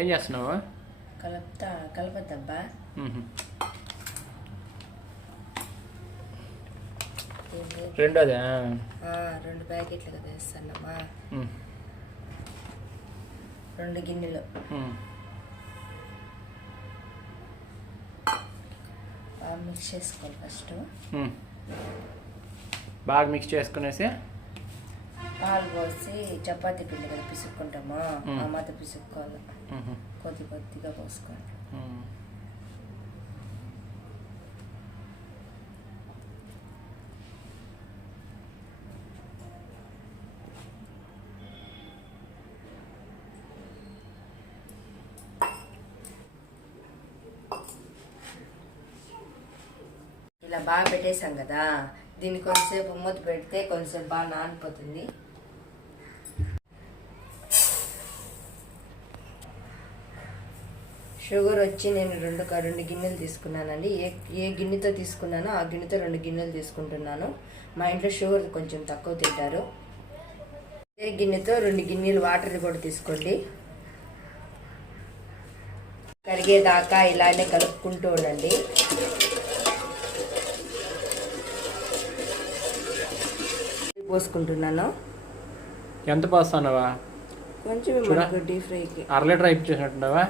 ఏం చేస్తున్నావు? కలపద్దబ్బా. రెండోదా? 2 ప్యాకెట్లు కదా వేస్తానమ్మా. 2 గిన్నెలు. మిక్స్ చేసుకోవాలి ఫస్ట్. బాగా మిక్స్ చేసుకునేసి పాలు పోసి చపాతీ పిండి కదా పిసుక్కుంటామా, ఆ మాత పిసుక్కోవాలి. కొద్దిగా పోసుకోవాలి. ఇలా బాగా పెట్టేసాం కదా, దీన్ని కొంచెంసేపు మూత పెడితే కొంచెంసేపు బాగా నానిపోతుంది. షుగర్ వచ్చి నేను 2 గిన్నెలు తీసుకున్నానండి. ఏ గిన్నెతో తీసుకున్నానో ఆ గిన్నెతో 2 గిన్నెలు తీసుకుంటున్నాను. మా ఇంట్లో షుగర్ కొంచెం తక్కువ తింటారు. ఏ గిన్నెతో 2 గిన్నెలు వాటర్ కూడా తీసుకోండి. కరిగేదాకా ఇలానే కలుపుకుంటూ ఉండండి. పోసుకుంటున్నాను. ఎంత పోస్తున్నావా? కొంచెం డీప్ ఫ్రైకి 1/2 లీటర్ అయిపు చేసినట్టున్నావా?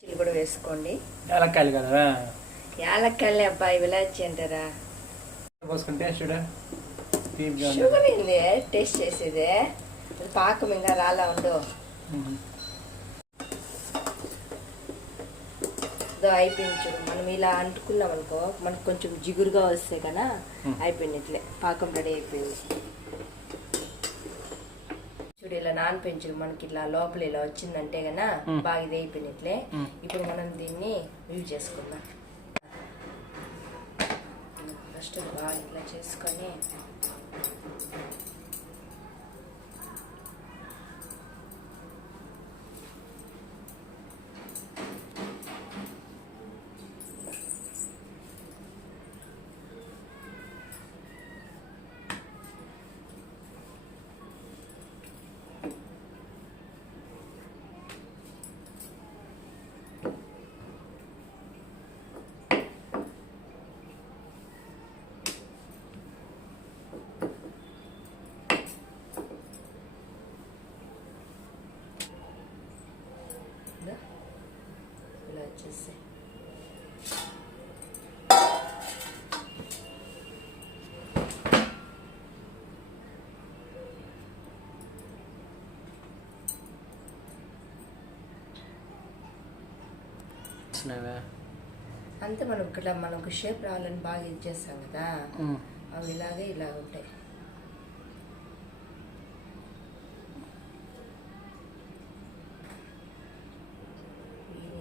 చిల్లి కూడా వేసుకోండి. యాలక్కాయలు కదా? యాలక్కాయలే అబ్బాయి, విలాచి అంటారా? పోసుకుంటే షుగర్ ఏంది టేస్ట్ చేసేదే, పాకం ఇంకా రాలా ఉండు. అయిపోయింది చూడు. మనం ఇలా అంటుకున్నాం అనుకో, మనకు కొంచెం జిగురుగా వస్తే కన్నా అయిపోయింది. ఇట్లే పాకం రెడీ అయిపోయింది చూడు. ఇలా నానిపోయించు మనకి ఇట్లా లోపల ఇలా వచ్చిందంటే కన్నా బాగా ఇది అయిపోయింది ఇట్లే. ఇప్పుడు మనం దీన్ని యూజ్ చేసుకుందాం. ఫస్ట్ బాగా ఇట్లా చేసుకొని ఇలా వచ్చేసి అంతే. మనం ఇక్కడ మనకు షేప్ రావాలని బాగా ఇది చేస్తాం కదా, అవి ఇలాగే ఇలా ఉంటాయి.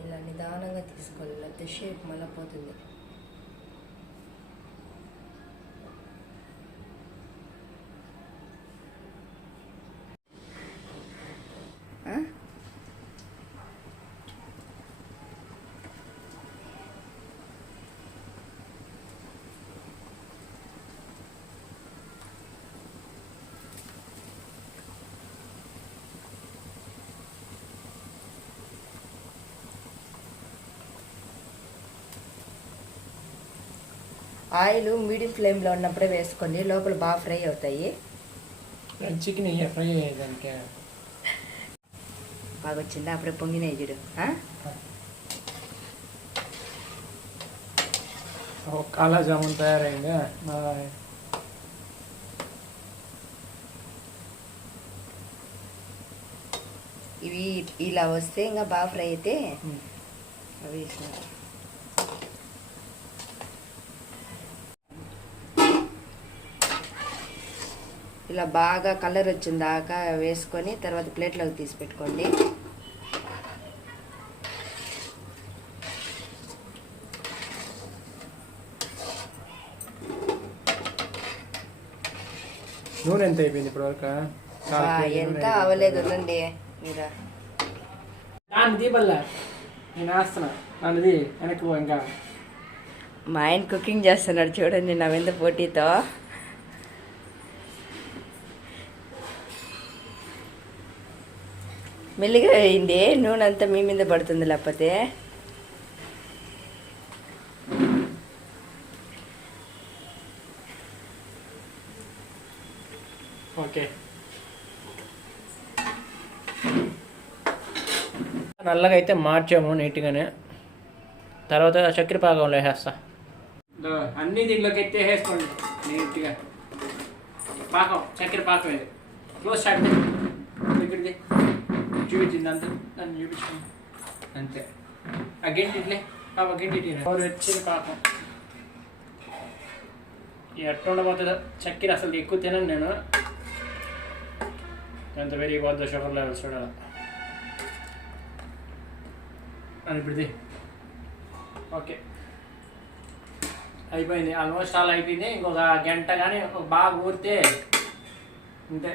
ఇలా నిదానంగా తీసుకోవాలి, లేకపోతే షేప్ మళ్ళీ పోతుంది. ఆయిల్ మీడియం ఫ్లేమ్లో ఉన్నప్పుడే వేసుకోండి, లోపల బాగా ఫ్రై అవుతాయి. చికెన్ ఫ్రై అయ్యేదానికి బాగా వచ్చిందా? అప్పుడే పొంగినాయి చూడు. కాలా జామున్ తయారైందా? ఇవి ఇలా వస్తే ఇంకా బాగా ఫ్రై అయితే అవి ఇలా బాగా కలర్ వచ్చిన దాకా వేసుకొని తర్వాత ప్లేట్లోకి తీసి పెట్టుకోండి. నూనె ఎంత అయిపోయింది ఇప్పుడు వరకు? ఎంత అవ్వలేదు ఉండండి మీరు. దాన్ని దీపల్లా నేను వేస్తున్నా, దానిది వెనక్కి ఇంకా. మా ఆయన కుకింగ్ చేస్తున్నాడు చూడండి నా మీద పోటీతో. మెల్లిగా అయింది, నూనె అంతా మీ మీద పడుతుంది లేకపోతే. ఓకే, నల్లగా అయితే మార్చాము నీట్గానే. తర్వాత చక్కెర పాకంలో వేసేస్తా. అన్నీ దీంట్లోకి ఎత్తేసేసుకోండి నీట్గా. పాకం, చక్కెర పాకం ఇది. క్లోజ్ షాట్ దగ్గరది చూపించింది అంతే, దాన్ని చూపించుకోండి అంతే. ఆ గంటి ఇట్లే పాప, గంటి వచ్చింది పాకం. ఎట్లా ఉండబోతుందో చక్కెర అసలు ఎక్కువ తినను నేను. ఎంత పెరిగిపోద్దో షుగర్ లెవెల్స్ చూడాలి. అని ఇప్పుడు ఓకే అయిపోయింది, ఆల్మోస్ట్ ఆల్ అయిపోయింది. ఇంకొక గంట కానీ బాగా ఊరితే అంతే.